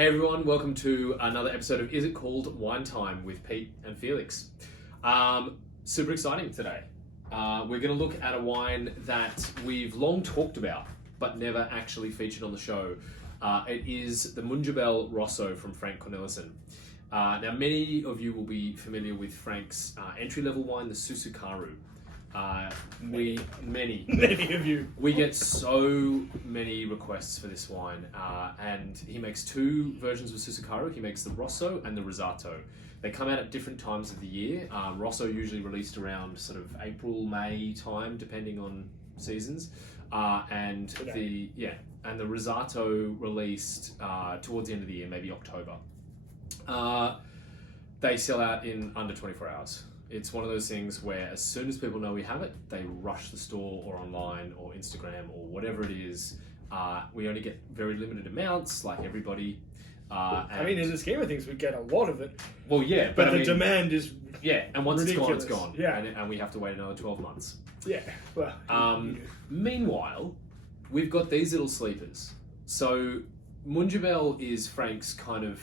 Hey everyone, welcome to another episode of Is It Called Wine Time with Pete and Felix. Super exciting today. We're going to look at a wine that we've long talked about but never actually featured on the show. It is the Munjebel Rosso from Frank Cornelissen. Now many of you will be familiar with Frank's entry-level wine, the Susukaru. Many of you. We get so many requests for this wine, and he makes two versions of Susukaru. He makes the Rosso and the Rosato. They come out at different times of the year. Rosso usually released around sort of April, May time, depending on seasons, and the Rosato released towards the end of the year, maybe October. They sell out in under 24 hours. It's one of those things where as soon as people know we have it, they rush the store or online or Instagram or whatever it is. We only get very limited amounts, like everybody. In the scheme of things, we get a lot of it. Well, yeah. But the demand is and once ridiculous. it's gone. Yeah. And we have to wait another 12 months. Yeah. Well. Meanwhile, we've got these little sleepers. So Munjabel is Frank's kind of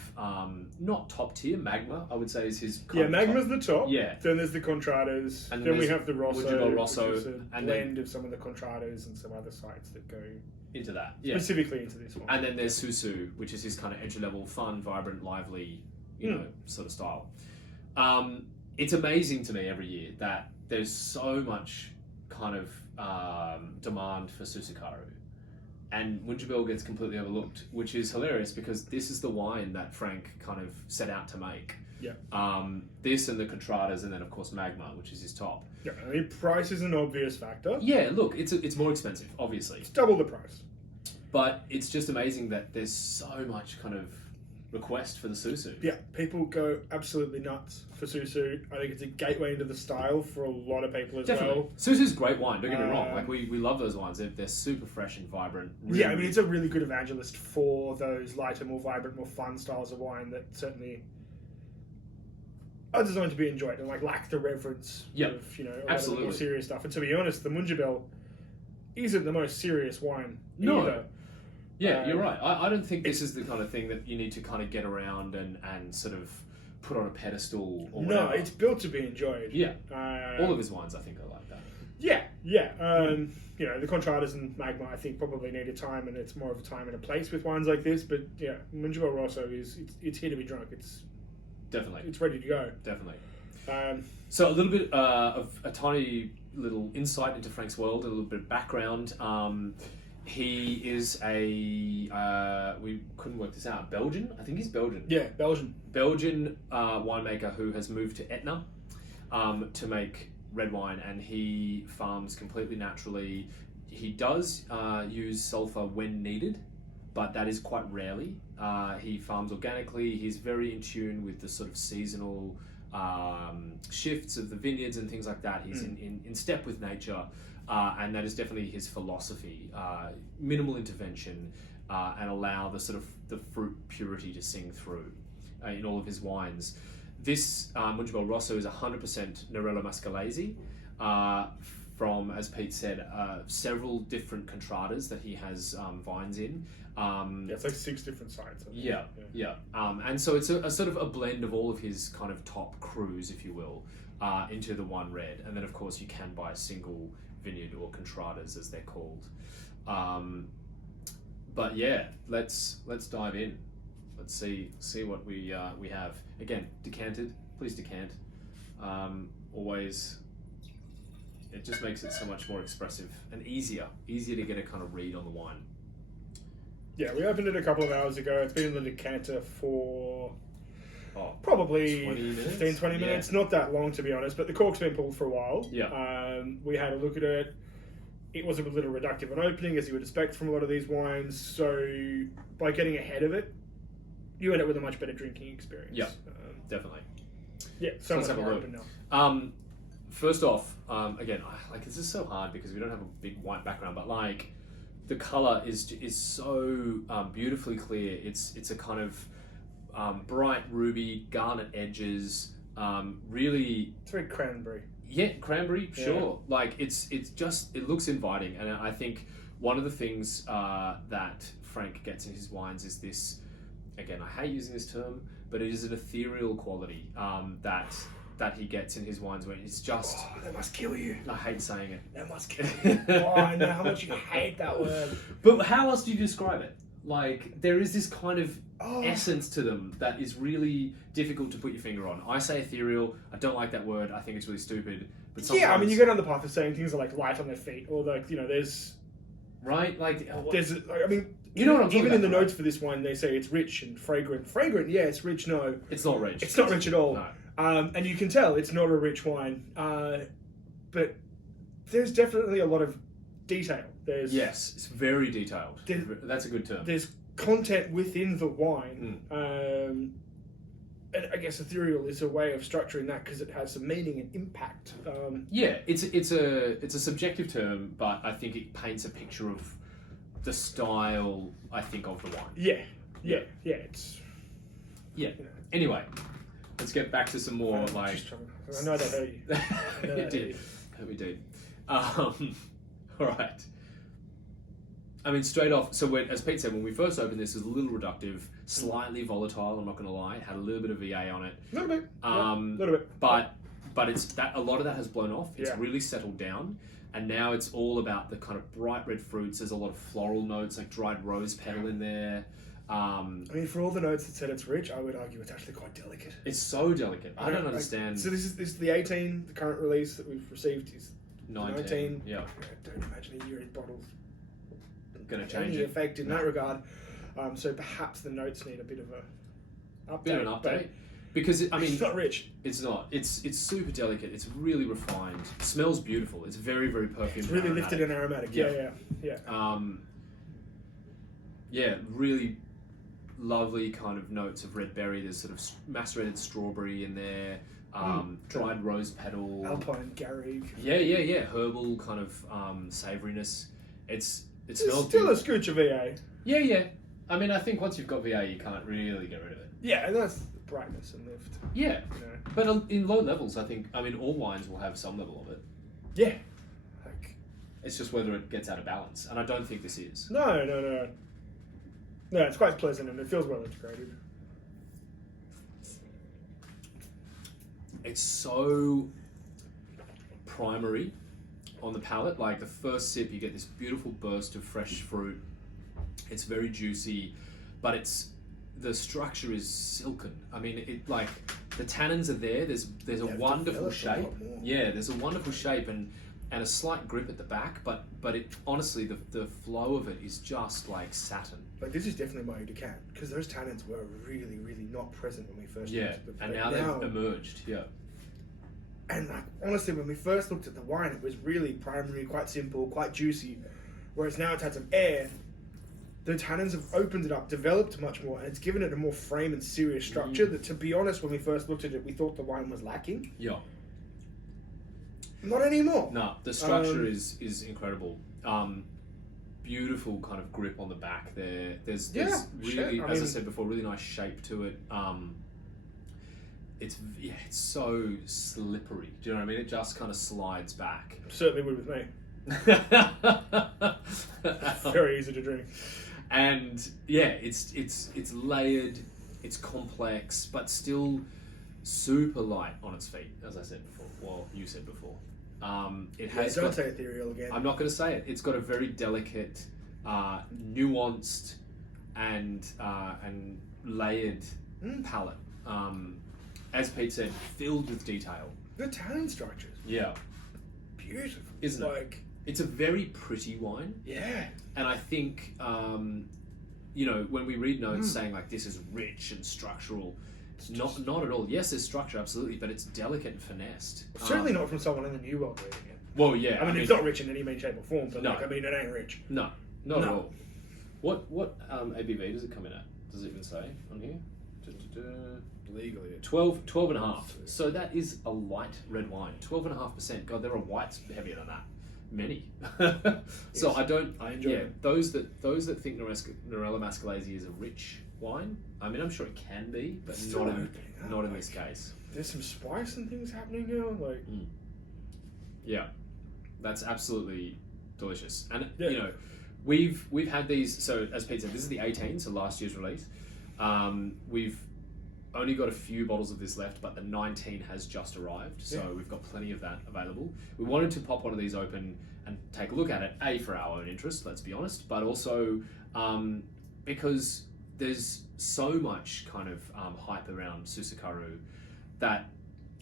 not top tier. Magma, I would say, is his kind of Magma's top. the top. Yeah. Then there's the Contrados. And then we have the Rosso, Munjebel Rosso, which is a and blend of some of the Contrados and some other sites that go into that. Specifically into this one. And then there's Susu, which is his kind of entry level, fun, vibrant, lively, sort of style. It's amazing to me every year that there's so much kind of demand for Susukaru. And Munjabel gets completely overlooked, which is hilarious because this is the wine that Frank kind of set out to make. Yeah. This and the Contradas, and then of course Magma, which is his top. Yeah, I mean, price is an obvious factor. Yeah, look, it's more expensive, obviously. It's double the price. But it's just amazing that there's so much kind of request for the Susu. Yeah, people go absolutely nuts for Susu. I think it's a gateway into the style for a lot of people as well. Susu's great wine, don't get me wrong. Like we love those wines. They're super fresh and vibrant. Really, yeah, I mean, it's a really good evangelist for those lighter, more vibrant, more fun styles of wine that certainly are designed to be enjoyed and lack the reverence of, a lot of the more serious stuff. And to be honest, the Munjabel isn't the most serious wine either. Yeah, you're right. I don't think this is the kind of thing that you need to kind of get around and sort of put on a pedestal or whatever. No, it's built to be enjoyed. Yeah. All of his wines, I think, are like that. Yeah. The Contradas and Magma, I think, probably need a time, and it's more of a time and a place with wines like this. But yeah, Munjebel Rosso it's here to be drunk. It's ready to go. Definitely. So a little bit of a tiny little insight into Frank's world, a little bit of background. He is we couldn't work this out, Belgian? I think he's Belgian. Yeah, Belgian. Belgian winemaker who has moved to Etna to make red wine, and he farms completely naturally. He does use sulfur when needed, but that is quite rarely. He farms organically. He's very in tune with the sort of seasonal shifts of the vineyards and things like that. He's in step with nature. And that is definitely his philosophy. Minimal intervention and allow the sort of the fruit purity to sing through in all of his wines. This Munjebel Rosso is 100% Nerello Mascalese from, as Pete said, several different Contradas that he has vines in. It's like 6 different sites. Yeah. And so it's a sort of a blend of all of his kind of top crews, if you will, into the one red. And then, of course, you can buy a single vineyard or Contradas as they're called. But yeah, let's dive in. Let's see what we have. Again, decanted. Please decant. Always, it just makes it so much more expressive and easier to get a kind of read on the wine. Yeah, we opened it a couple of hours ago. It's been in the decanter for probably 15-20 minutes. Not that long, to be honest, but the cork's been pulled for a while. Yeah. We had a look at it. It was a little reductive on opening, as you would expect from a lot of these wines. So by getting ahead of it, you end up with a much better drinking experience. Yeah, definitely. Yeah, so let's much have more a look. open now. First off, again, this is so hard because we don't have a big white background, but the color is so beautifully clear. It's a kind of bright ruby, garnet edges. Really, it's very cranberry. Yeah, cranberry, sure. It's just, it looks inviting, and I think one of the things that Frank gets in his wines is this again, I hate using this term, but it is an ethereal quality that he gets in his wines, where it's just... Oh, that must kill you. I hate saying it. That must kill you. Oh, I know how much you hate that word. But how else do you describe it? Like, there is this kind of essence to them that is really difficult to put your finger on. I say ethereal. I don't like that word. I think it's really stupid. But sometimes... Yeah, I mean, you go down the path of saying things are like light on their feet, or like, there's... Right? Like... There's, I mean... You know what I'm talking Even about, in the right? notes for this wine, they say it's rich and fragrant. Fragrant, yeah, it's rich, no. It's not rich. It's not rich at all. No. And you can tell it's not a rich wine. But there's definitely a lot of detail. Yes, it's very detailed. That's a good term. There's content within the wine. And I guess ethereal is a way of structuring that because it has some meaning and impact. Yeah, it's a subjective term, but I think it paints a picture of the style, I think, of the wine. Yeah. It's... Yeah. Anyway, let's get back to some more, like... I know that hurt you. It did. We did. All right. I mean, straight off, so as Pete said, when we first opened this, it was a little reductive, slightly volatile, I'm not going to lie. It had a little bit of VA on it. A little bit. A little bit. But it's that a lot of that has blown off. It's really settled down. And now it's all about the kind of bright red fruits. There's a lot of floral notes, like dried rose petal in there. I mean, for all the notes that said it's rich, I would argue it's actually quite delicate. It's so delicate. I don't understand. So this is the 18, the current release that we've received is 19. Yeah. I don't imagine a year-old bottle's going to change any effect in that regard. So perhaps the notes need a bit of a update. Bit of an update. Because, I mean... It's not rich. It's not. It's super delicate. It's really refined. It smells beautiful. It's very, very perfumed. It's really lifted and aromatic. Yeah. Yeah, really lovely kind of notes of red berry. There's sort of macerated strawberry in there. Dried rose petal. Alpine garrigue. Yeah. Herbal kind of savouriness. It It's smells still beautiful. a scooch of VA. Yeah. I mean, I think once you've got VA, you can't really get rid of it. Yeah, and that's the brightness and lift. Yeah, but in low levels, I think. I mean, all wines will have some level of it. Yeah, it's just whether it gets out of balance, and I don't think this is. No. No, it's quite pleasant and it feels well integrated. It's so primary on the palate. Like the first sip, you get this beautiful burst of fresh fruit. It's very juicy, but the structure is silken. I mean, it like the tannins are there. There's a wonderful shape. Yeah, there's a wonderful shape and a slight grip at the back. But it honestly, the flow of it is just like satin. Like this is definitely my decant because those tannins were really, really not present when we first looked at them. And now they've emerged. Yeah. And like honestly, when we first looked at the wine, it was really primary, quite simple, quite juicy. Whereas now it's had some air. The tannins have opened it up, developed much more, and it's given it a more frame and serious structure that, to be honest, when we first looked at it, we thought the wine was lacking. Yeah. Not anymore. No, the structure is incredible. Beautiful kind of grip on the back there. There's really, as I said before, really nice shape to it. It's so slippery. Do you know what I mean? It just kind of slides back. Certainly would with me. Very easy to drink. And yeah, it's layered, it's complex, but still super light on its feet, as I said before. Well, you said before. Don't say ethereal again. I'm not going to say it. It's got a very delicate, nuanced, and layered palette. As Pete said, filled with detail. The tannin structures. Yeah. Beautiful. Isn't it? It's a very pretty wine. Yeah. And I think, when we read notes saying like this is rich and structural, not at all. Yes, there's structure, absolutely, but it's delicate and finessed. Certainly not from someone in the New World reading it. Well, yeah. I mean, it's not rich in any mean shape or form, but no. it ain't rich. No, not at all. What ABV does it come in at? Does it even say on here? Legally. 12 and a half. So that is a light red wine. 12.5%. God, there are whites heavier than that. Many. So yes. I enjoy it. Those that think Norella Mascalese is a rich wine, I mean, I'm sure it can be, but not in this case. There's some spice and things happening now, like. Yeah, that's absolutely delicious. And we've had these. So as Pete said, this is the 18, so last year's release. We've only got a few bottles of this left, but the 19 has just arrived, so we've got plenty of that available. We wanted to pop one of these open and take a look at it, A, for our own interest, let's be honest, but also because there's so much kind of hype around Susakaru that...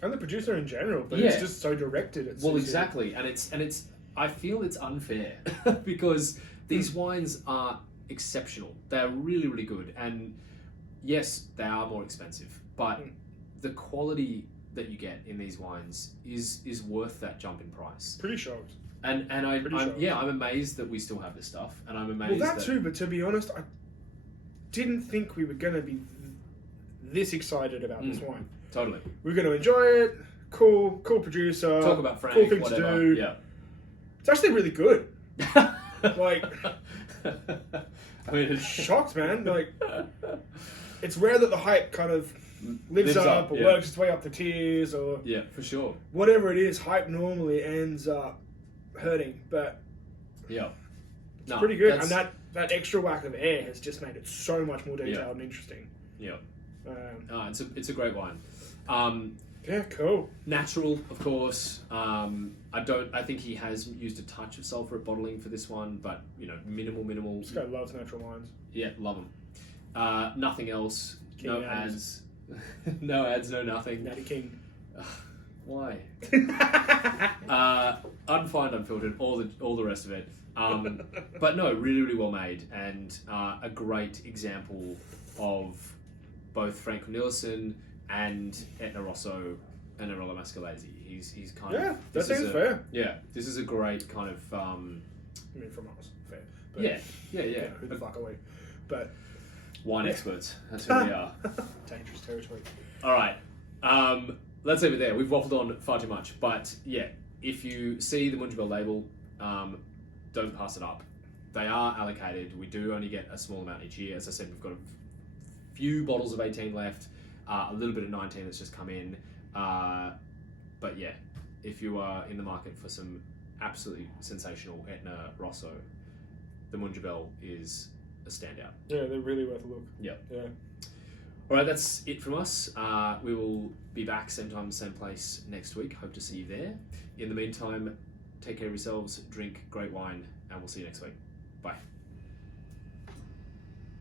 And the producer in general, but it's just so directed at Well, exactly, and it's I feel it's unfair because these wines are exceptional. They're really, really good, and yes, they are more expensive, but the quality that you get in these wines is worth that jump in price. Pretty shocked. And I'm amazed that we still have this stuff, and I'm amazed. Well, that too, but to be honest, I didn't think we were going to be this excited about this wine. Totally. We're going to enjoy it. Cool producer. Talk about Frank. Cool thing whatever. to do. Yeah. It's actually really good. Like, I mean, shocked, man. Like, it's rare that the hype kind of lives up or works its way up the tiers or for sure. Whatever it is, hype normally ends up hurting, but it's pretty good. And that extra whack of air has just made it so much more detailed and interesting. Yeah. It's a great wine. Yeah, cool. Natural, of course. I think he has used a touch of sulfur at bottling for this one, but minimal. This guy loves natural wines. Yeah, love them. Nothing else. King no ads. No ads. No nothing. Natty King. Why? Unfined, unfiltered, all the rest of it. But no, really, really well made, and a great example of both Frank Cornelissen and Etna Rosso and Aroma Mascalese. He's kind of... that seems fair. Yeah, this is a great kind of... I mean, from us, fair. But, yeah. Who the fuck are we? But... Wine experts, that's who we are. Dangerous territory. All right, let's leave it there. We've waffled on far too much, but yeah, if you see the Munjabel label, don't pass it up. They are allocated. We do only get a small amount each year. As I said, we've got a few bottles of 18 left, a little bit of 19 that's just come in. But yeah, if you are in the market for some absolutely sensational Etna Rosso, the Munjabel is a standout. Yeah, they're really worth a look. Yeah. Yeah. All right, that's it from us. We will be back same time, same place next week. Hope to see you there. In the meantime, take care of yourselves, drink great wine, and we'll see you next week. Bye.